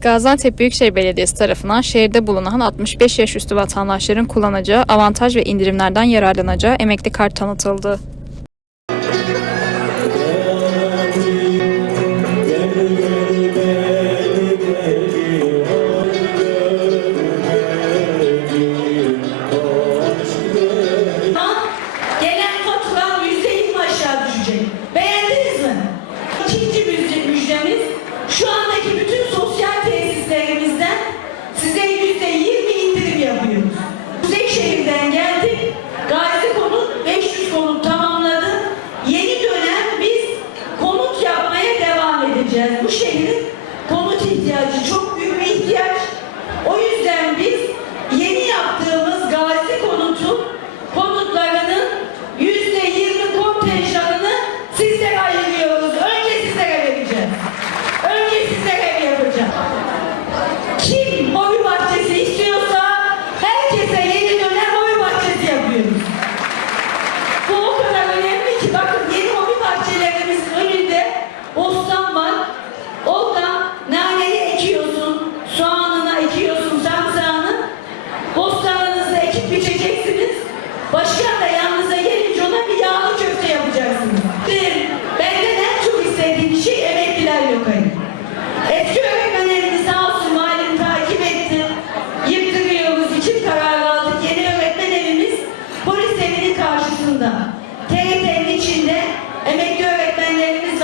Gaziantep Büyükşehir Belediyesi tarafından şehirde bulunan 65 yaş üstü vatandaşların kullanacağı avantaj ve indirimlerden yararlanacağı emekli kart tanıtıldı. Edeceğiz. Bu şehrin konut ihtiyacı çok büyük bir ihtiyaç.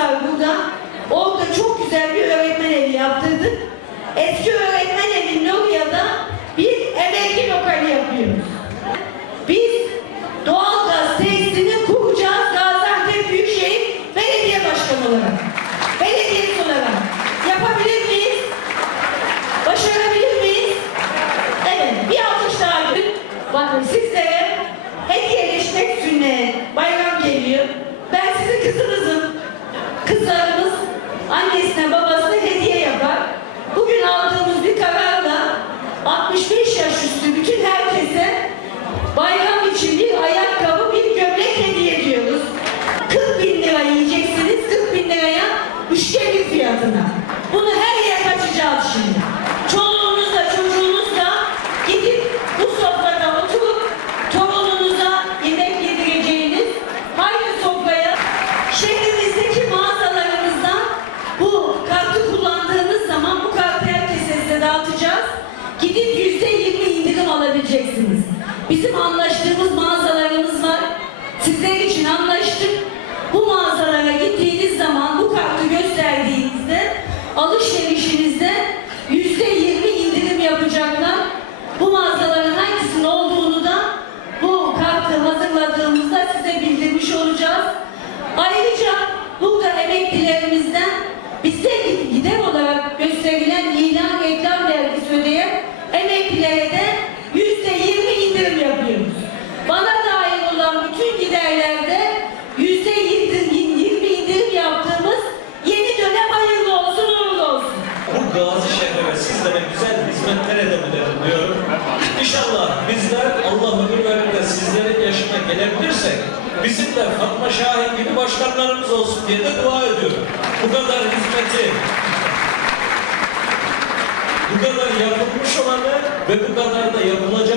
Öğretmenlerimiz var burada. Orada çok güzel bir öğretmen evi yaptırdık. Eski öğretmen evinin oraya da bir emekli lokali yapıyoruz. Gidip yüzde yirmi indirim alabileceksiniz. Bizim anlaştığımız mağazalarımız var. Sizler için anlaştık. Bütün giderlerde yüzde yirmi indirim yaptığımız yeni dönem hayırlı olsun, uğurlu olsun. Bu Gazi şehre sizlere güzel hizmetler edebilirim diyorum. İnşallah bizler Allah ömür verir de sizlerin yaşına gelebilirsek bizim de Fatma Şahin gibi başkanlarımız olsun diye de dua ediyorum. Bu kadar hizmeti bu kadar yapılmış olanı ve bu kadar da yapılacak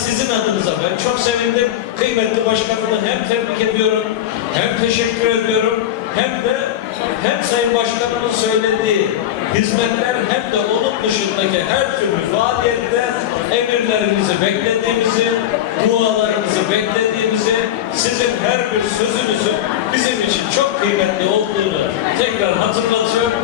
sizin adınıza ben çok sevindim. Kıymetli başkanımı hem tebrik ediyorum, hem teşekkür ediyorum, hem de hem Sayın Başkanımın söylediği hizmetler hem de onun dışındaki her türlü faaliyette emirlerinizi beklediğimizi, dualarınızı beklediğimizi, sizin her bir sözünüzün bizim için çok kıymetli olduğunu tekrar hatırlatıyorum.